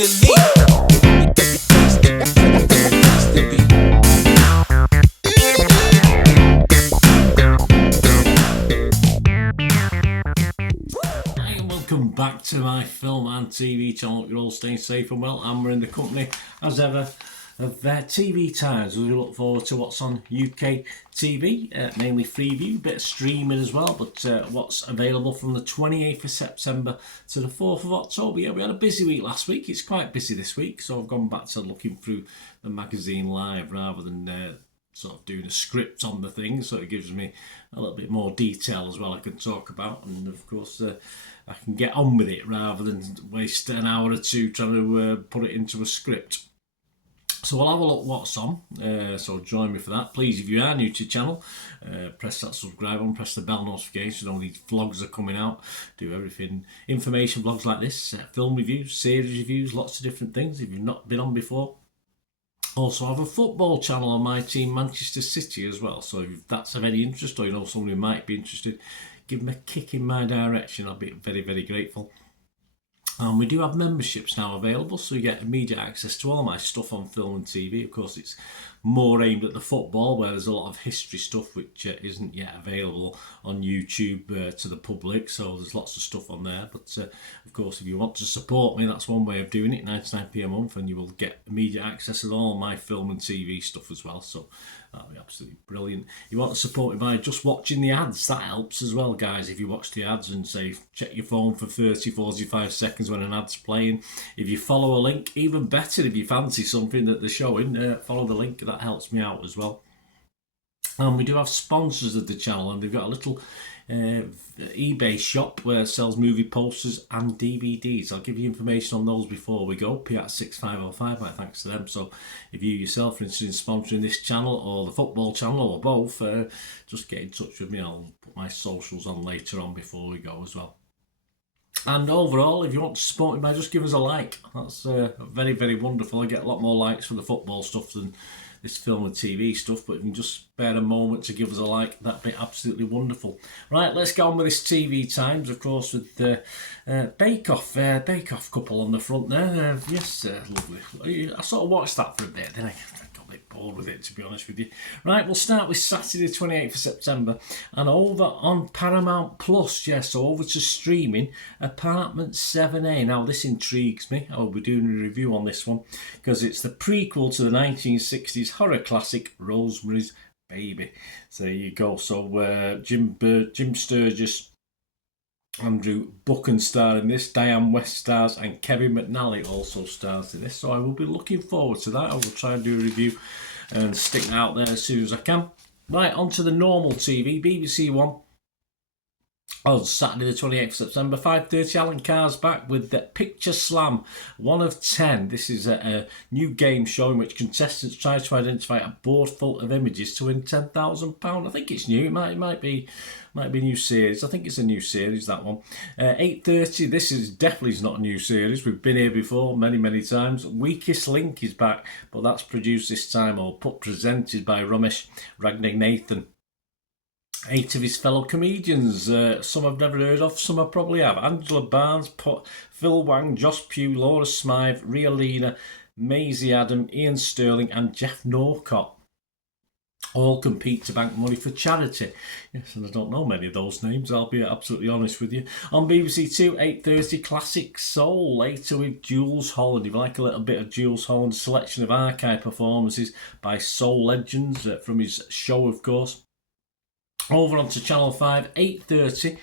Welcome back to my film and TV channel. You're all staying safe and well, and we're in the company, as ever, of TV Times. We look forward to what's on UK TV, mainly Freeview, bit of streaming as well, but what's available from the 28th of September to the 4th of October. Yeah, we had a busy week last week. It's quite busy this week, so I've gone back to looking through the magazine live rather than sort of doing a script on the thing, so it gives me a little bit more detail as well I can talk about, and of course I can get on with it rather than waste an hour or two trying to put it into a script. So we'll have a look what's on, so join me for that. Please, if you are new to the channel, press that subscribe button, press the bell notification. All these vlogs are coming out, do everything, information vlogs like this, film reviews, series reviews, lots of different things if you've not been on before. Also, I have a football channel on my team, Manchester City, as well. So if that's of any interest, or you know someone who might be interested, give them a kick in my direction. I'll be very, very grateful. We do have memberships now available, so you get immediate access to all my stuff on film and TV. Of course, it's more aimed at the football, where there's a lot of history stuff which isn't yet available on YouTube to the public, so there's lots of stuff on there. But of course, if you want to support me, that's one way of doing it, 99p a month, and you will get immediate access to all my film and TV stuff as well, so that'll be absolutely brilliant. You want to support me by just watching the ads, that helps as well, guys. If you watch the ads and say check your phone for 30-45 seconds when an ad's playing, if you follow a link, even better. If you fancy something that they're showing, follow the link. That helps me out as well. And we do have sponsors of the channel, and they've got a little eBay shop where it sells movie posters and DVDs. I'll give you information on those before we go. P@6505, my thanks to them. So if you yourself are interested in sponsoring this channel or the football channel or both, just get in touch with me. I'll put my socials on later on before we go as well. And overall, if you want to support me by just give us a like, that's very, very wonderful. I get a lot more likes for the football stuff than this film and TV stuff, but if you can just spare a moment to give us a like, that'd be absolutely wonderful. Right, let's get on with this TV Times, of course, with the Bake Off couple on the front there. Yes, lovely. I sort of watched that for a bit, then I got a bit bored with it, to be honest with you. Right, we'll start with Saturday 28th of September, and over on Paramount Plus, yes, so over to streaming, Apartment 7A. Now, this intrigues me. I'll be doing a review on this one, because it's the prequel to the 1960s horror classic Rosemary's Baby. So there you go. So Jim Sturgis, Andrew Buchan star in this, Diane West stars, and Kevin McNally also stars in this. So I will be looking forward to that. I will try and do a review and stick that out there as soon as I can. Right, on to the normal TV, BBC One. On Saturday the 28th of September, 5:30, Alan Carr's back with the Picture Slam 1 of 10. This is a new game show in which contestants try to identify a board full of images to win £10,000. I think it's new. It might be a new series. I think it's a new series, that one. 8:30, this is definitely not a new series. We've been here before many times. Weakest Link is back, but that's produced this time, or presented by Ramesh Ragnathan. 8 of his fellow comedians, some I've never heard of, some I probably have. Angela Barnes, Phil Wang, Josh Pugh, Laura Smythe, Ria Lina, Maisie Adam, Ian Sterling and Jeff Norcott. All compete to bank money for charity. Yes, and I don't know many of those names, I'll be absolutely honest with you. On BBC Two, 8:30, Classic Soul, later with Jules Holland. If you like a little bit of Jules Holland's selection of archive performances by soul legends from his show, of course. Over onto Channel 5, 8:30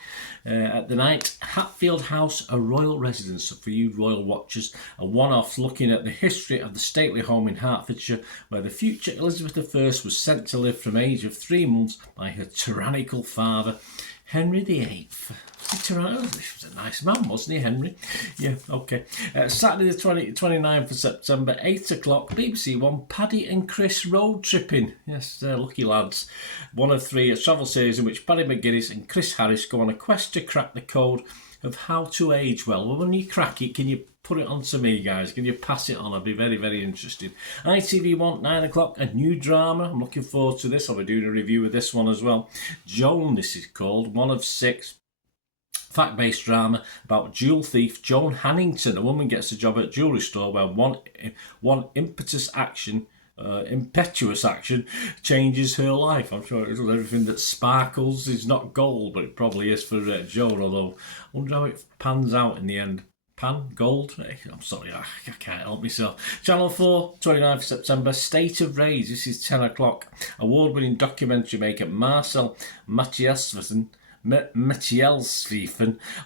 at the night, Hatfield House, a royal residence. For you royal watchers, a one-off looking at the history of the stately home in Hertfordshire, where the future Elizabeth I was sent to live from age of 3 months by her tyrannical father, Henry VIII. He was a nice man, wasn't he, Henry? Yeah, okay. Saturday the 29th of September, 8 o'clock, BBC One, Paddy and Chris road tripping. Yes, lucky lads. 1 of 3, a travel series in which Paddy McGuinness and Chris Harris go on a quest to crack the code of how to age well. Well, when you crack it, can you put it on to me, guys? Can you pass it on? I'd be very, very interested. ITV1, 9 o'clock, a new drama. I'm looking forward to this. I'll be doing a review of this one as well. Joan, this is called, 1 of 6. Fact-based drama about jewel thief Joan Hannington. A woman gets a job at a jewellery store where one impetuous action changes her life. I'm sure it's everything that sparkles is not gold, but it probably is for Joan, although I wonder how it pans out in the end. Gold? I'm sorry, I can't help myself. Channel 4, 29th September, State of Rage. This is 10 o'clock. Award-winning documentary maker Marcel Mathiasven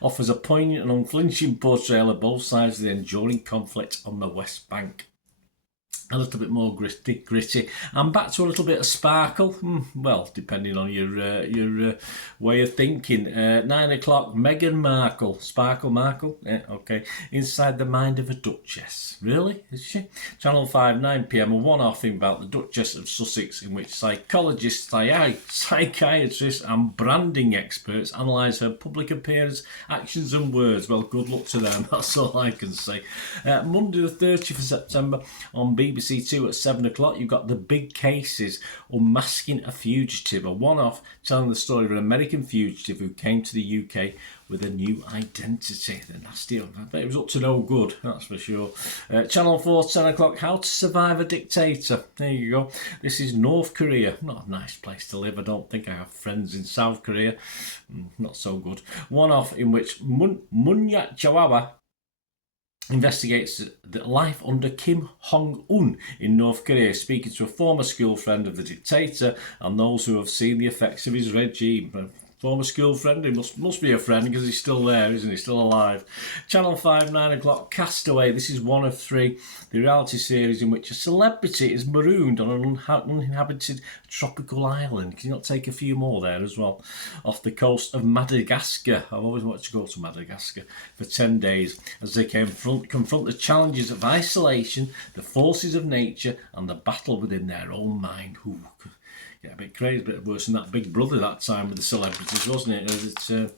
offers a poignant and unflinching portrayal of both sides of the enduring conflict on the West Bank. A little bit more gritty, and back to a little bit of sparkle. Well, depending on your way of thinking. 9 o'clock, Meghan Markle, Sparkle Markle. Yeah, okay. Inside the mind of a duchess. Really? Is she? Channel 5, 9 p.m. A one-off about the Duchess of Sussex, in which psychologists, psychiatrists, and branding experts analyse her public appearance, actions, and words. Well, good luck to them. That's all I can say. Monday, the 30th of September, on BBC Two at 7 o'clock, you've got The Big Cases, Unmasking a Fugitive, a one-off telling the story of an American fugitive who came to the UK with a new identity. The nasty one. I bet it was up to no good, that's for sure. Channel 4, 10 o'clock, How to Survive a Dictator. There you go. This is North Korea. Not a nice place to live. I don't think I have friends in South Korea. Not so good. One-off in which Munya Chawawa investigates the life under Kim Jong-un in North Korea, speaking to a former school friend of the dictator and those who have seen the effects of his regime. Former school friend, he must be a friend because he's still there, isn't he? Still alive. Channel 5, 9 o'clock, Castaway. This is one of three, the reality series in which a celebrity is marooned on an uninhabited tropical island. Can you not take a few more there as well? Off the coast of Madagascar. I've always wanted to go to Madagascar for 10 days as they confront the challenges of isolation, the forces of nature, and the battle within their own mind. Ooh. Yeah, a bit crazy, a bit worse than that Big Brother that time with the celebrities, wasn't it? I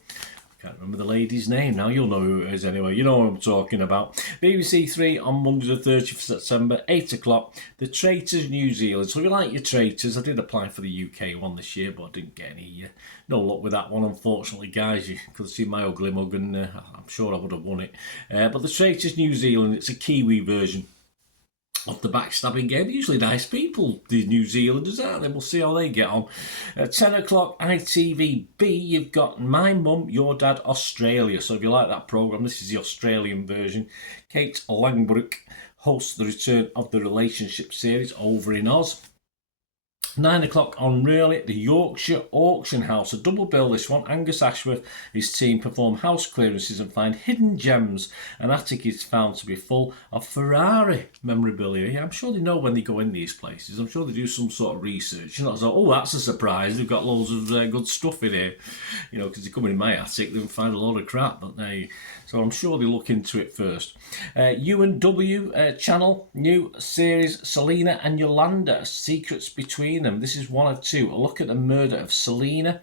can't remember the lady's name now. You'll know who it is anyway. You know what I'm talking about. BBC 3 on Monday the 30th of September, 8 o'clock. The Traitors, New Zealand. So if you like your Traitors, I did apply for the UK one this year, but I didn't get any. No luck with that one, unfortunately, guys. You could have seen my ugly mug, and I'm sure I would have won it. But the Traitors, New Zealand. It's a Kiwi version of the backstabbing game. They're usually nice people, the New Zealanders, aren't they? We'll see how they get on. At 10 o'clock, ITVB, you've got My Mum, Your Dad, Australia. So if you like that programme, this is the Australian version. Kate Langbrook hosts the return of the relationship series over in Oz. 9 o'clock on Really, the Yorkshire Auction House. A double bill this one. Angus Ashworth, his team perform house clearances and find hidden gems. An attic is found to be full of Ferrari memorabilia. Yeah, I'm sure they know when they go in these places. I'm sure they do some sort of research. You know, so, oh, that's a surprise. They've got loads of good stuff in here. You know, because they come in my attic, they'll find a load of crap. But so I'm sure they look into it first. U&W channel, new series, Selena and Yolanda, Secrets Between Them. This is one of two. A look at the murder of Selena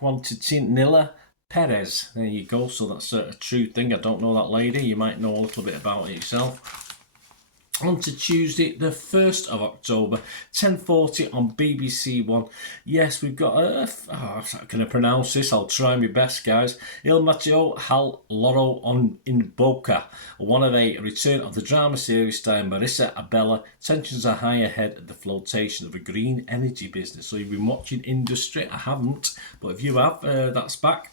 Quintanilla Perez. There you go. So that's a true thing. I don't know that lady. You might know a little bit about it yourself. On to Tuesday, the 1st of October, 10:40 on BBC One. Yes, we've got can I pronounce this? I'll try my best, guys. Il Matteo Hal Loro on in Boca, one of a return of the drama series starring Marissa Abella. Tensions are high ahead of the flotation of a green energy business. So you've been watching Industry. I haven't, but if you have, that's back.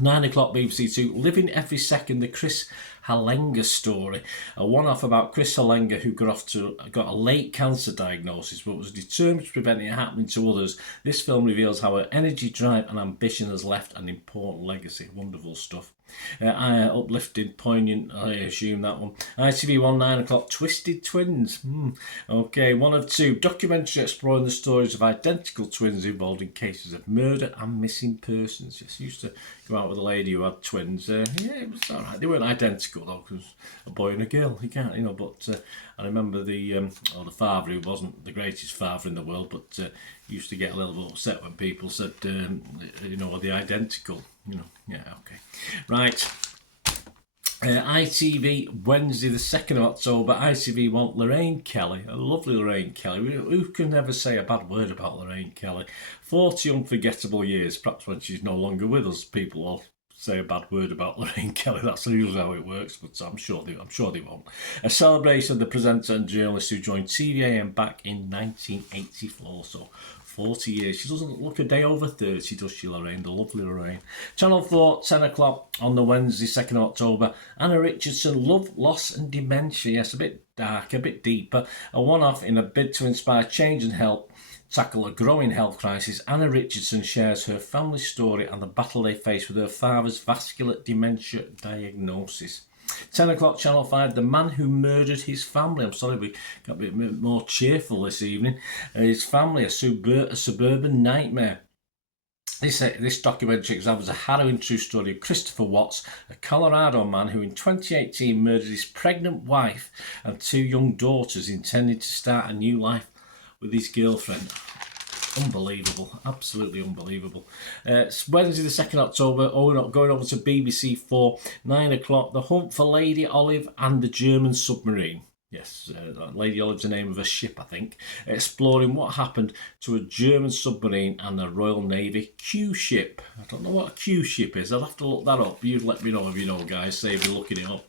9 o'clock BBC Two, Living Every Second, the Chris Halenga story. A one-off about Chris Halenga, who got a late cancer diagnosis but was determined to prevent it happening to others. This film reveals how her energy, drive and ambition has left an important legacy. Wonderful stuff. Uplifting, poignant, I assume that one. ITV1, 9 o'clock, Twisted Twins. Okay, one of two. Documentary exploring the stories of identical twins involved in cases of murder and missing persons. Just used to go out with a lady who had twins. Yeah, it was alright. They weren't identical though, because a boy and a girl. You can't, but I remember the father, who wasn't the greatest father in the world, but used to get a little bit upset when people said, are they identical? Yeah, okay. Right. ITV, Wednesday the 2nd of October, ITV1, Lorraine Kelly, a lovely Lorraine Kelly. Who can ever say a bad word about Lorraine Kelly? 40 unforgettable years, perhaps when she's no longer with us, people will say a bad word about Lorraine Kelly. That's usually how it works, but I'm sure they won't. A celebration of the presenter and journalist who joined TVAM back in 1984. So 40 years. She doesn't look a day over 30, does she, Lorraine? The lovely Lorraine. Channel 4, 10 o'clock on the Wednesday, 2nd October. Anna Richardson, Love, Loss and Dementia. Yes, a bit dark, a bit deeper. A one-off in a bid to inspire change and help tackle a growing health crisis. Anna Richardson shares her family story and the battle they face with her father's vascular dementia diagnosis. 10 o'clock, Channel 5, The Man Who Murdered His Family. I'm sorry, we got a bit more cheerful this evening. His family, a suburban nightmare. This documentary examines a harrowing true story of Christopher Watts, a Colorado man who in 2018 murdered his pregnant wife and 2 young daughters, intending to start a new life with his girlfriend. Unbelievable, absolutely unbelievable. It's Wednesday the 2nd October, going over to BBC 4, 9 o'clock, The Hunt for Lady Olive and the German Submarine. Yes, Lady Olive's the name of a ship, I think. Exploring what happened to a German submarine and the Royal Navy Q ship. I don't know what a Q ship is, I'll have to look that up. You let me know if you know, guys, save me looking it up.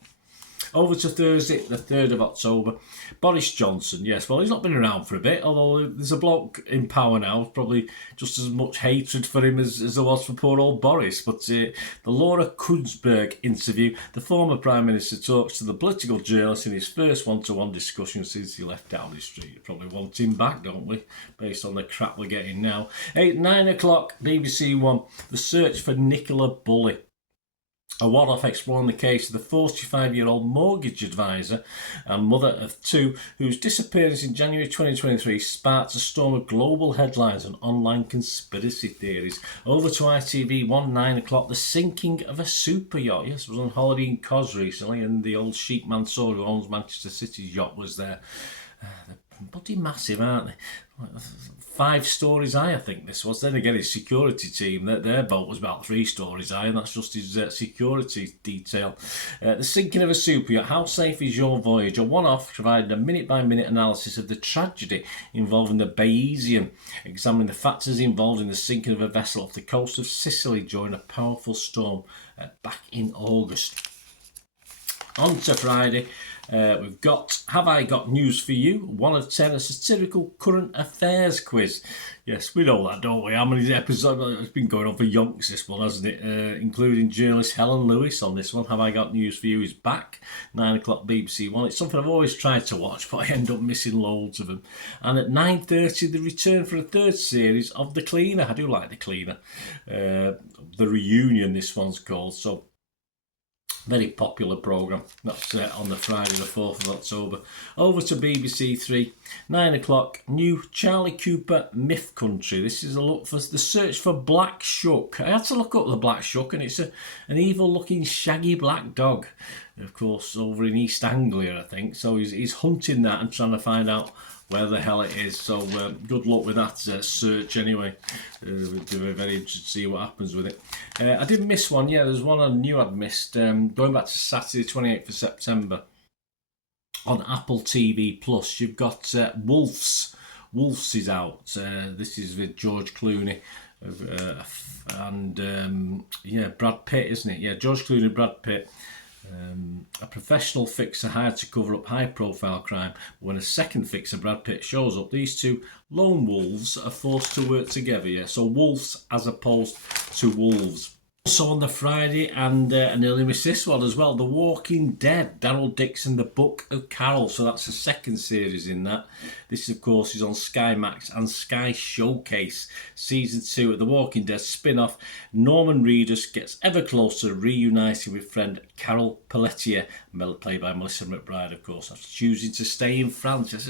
Over to Thursday, the 3rd of October. Boris Johnson, yes, well, he's not been around for a bit, although there's a bloke in power now, probably just as much hatred for him as there was for poor old Boris. But the Laura Kunsberg interview, the former Prime Minister talks to the political journalist in his first one-to-one discussion since he left Downing Street. You probably want him back, don't we, based on the crap we're getting now. 9 o'clock, BBC One, The Search for Nicola Bulley. A one-off exploring the case of the 45-year-old mortgage advisor and mother of 2 whose disappearance in January 2023 sparked a storm of global headlines and online conspiracy theories. Over to ITV1, 9 o'clock, The Sinking of a Super Yacht. Yes, I was on holiday in Cos recently and the old Sheikh Mansour who owns Manchester City's yacht was there. They're bloody massive, aren't they? 5 stories high, I think this was. Then again, his security team, their boat was about 3 stories high, and that's just his security detail. The Sinking of a Super Yacht. How safe is your voyage? A one-off providing a minute-by-minute analysis of the tragedy involving the Bayesian, examining the factors involved in the sinking of a vessel off the coast of Sicily during a powerful storm back in August. On to Friday, we've got Have I Got News For You? 1 of 10, a satirical current affairs quiz. Yes, we know that, don't we? How many episodes? It's been going on for yonks, this one, hasn't it? Including journalist Helen Lewis on this one. Have I Got News For You is back, 9 o'clock BBC One. It's something I've always tried to watch, but I end up missing loads of them. And at 9:30, the return for a 3rd series of The Cleaner. I do like The Cleaner. The Reunion, this one's called. So, very popular programme. That's on the Friday the 4th of October. Over to BBC 3, 9 o'clock, new Charlie Cooper Myth Country. This is a look for the search for Black Shuck. I had to look up the Black Shuck, and it's an evil looking shaggy black dog, of course, over in East Anglia, I think. So he's hunting that and trying to find out where the hell it is. So good luck with that search anyway. We're very interested to see what happens with it. I did miss one. Yeah, there's one I knew I'd missed. Going back to Saturday 28th of September on Apple TV Plus, you've got Wolves. Wolves is out. This is with George Clooney and Brad Pitt, isn't it? Yeah, George Clooney, Brad Pitt. A professional fixer hired to cover up high-profile crime. When a second fixer, Brad Pitt, shows up, these 2 lone wolves are forced to work together. Yeah, so wolves as opposed to wolves. Also on the Friday, and I nearly missed this one as well, The Walking Dead, Daryl Dixon, The Book of Carol. So that's the 2nd series in that. This, of course, is on Sky Max and Sky Showcase. Season 2 of The Walking Dead spin-off. Norman Reedus gets ever closer reuniting with friend Carol Pelletier, played by Melissa McBride, of course, after choosing to stay in France.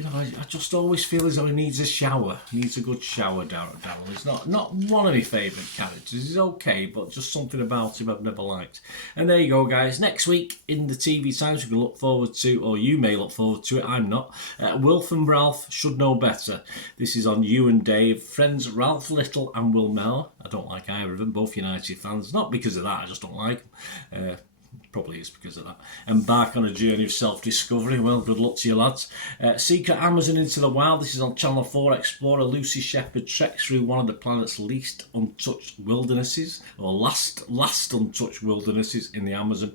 I just always feel as though he needs a shower. He needs a good shower, Daryl. He's not one of my favourite characters. He's okay, but just something about him I've never liked. And there you go, guys. Next week in the TV Times, we can look forward to, or you may look forward to it, I'm not, Wilf and Ralph Should Know Better. This is on You and Dave. Friends Ralph Little and Will Mellor. I don't like either of them, both United fans. Not because of that, I just don't like them. Probably is because of that. Embark on a journey of self-discovery. Well, good luck to you lads. Secret Amazon Into the Wild. This is on Channel 4. Explorer Lucy Shepherd treks through one of the planet's least untouched wildernesses, or last untouched wildernesses in the Amazon.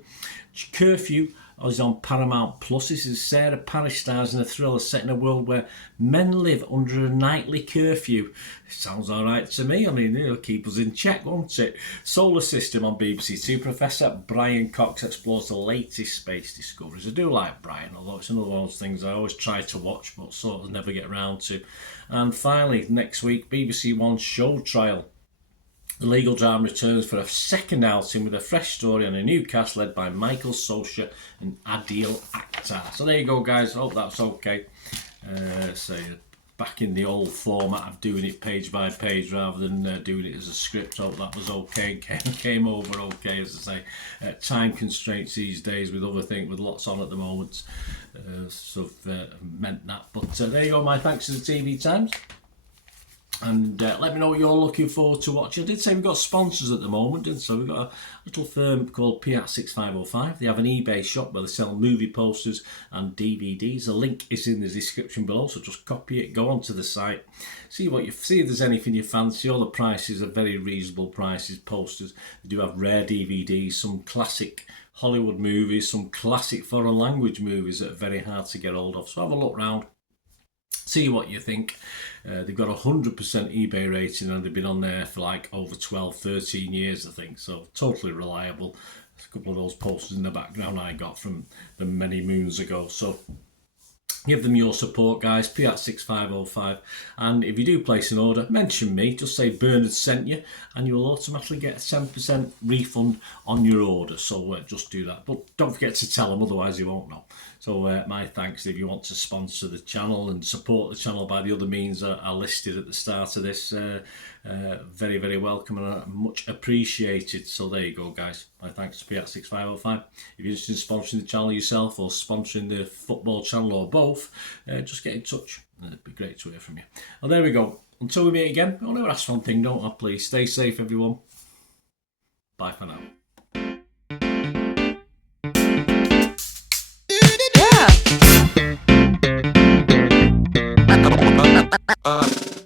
Curfew is on Paramount Plus. This is Sarah Parish stars in a thriller set in a world where men live under a nightly curfew. Sounds alright to me. I mean, it'll keep us in check, won't it? Solar System on BBC Two. Professor Brian Cox explores the latest space discoveries. I do like Brian, although it's another one of those things I always try to watch but sort of never get around to. And finally, next week, BBC One Show Trial. The legal drama returns for a second outing with a fresh story and a new cast led by Michael Solskjaer and Adil Akhtar. So there you go, guys. I hope that's okay. So back in the old format of doing it page by page rather than doing it as a script. I hope that was okay. Came over okay, as I say. Time constraints these days with other things, with lots on at the moment. Meant that. But there you go. My thanks to the TV Times. And let me know what you're looking forward to watching. I did say we've got sponsors at the moment, and so we've got a little firm called Piat6505. They have an eBay shop where they sell movie posters and DVDs. The link is in the description below, so just copy it, go onto the site, see if there's anything you fancy. All the prices are very reasonable prices. Posters, they do have rare DVDs, some classic Hollywood movies, some classic foreign language movies that are very hard to get hold of. So have a look round. See what you think. They've got a 100% eBay rating and they've been on there for like over 12, 13 years, I think. So totally reliable. There's a couple of those posters in the background I got from them many moons ago. So give them your support, guys. Piat6505. And if you do place an order, mention me. Just say Bernard sent you and you'll automatically get a 10% refund on your order. So just do that. But don't forget to tell them, otherwise you won't know. So my thanks if you want to sponsor the channel and support the channel by the other means are listed at the start of this. Very, very welcome and much appreciated. So there you go, guys. My thanks to Piat6505. If you're interested in sponsoring the channel yourself or sponsoring the football channel or both, just get in touch. It'd be great to hear from you. Well, there we go. Until we meet again, I'll never ask one thing, don't I? Please stay safe, everyone. Bye for now. Yeah.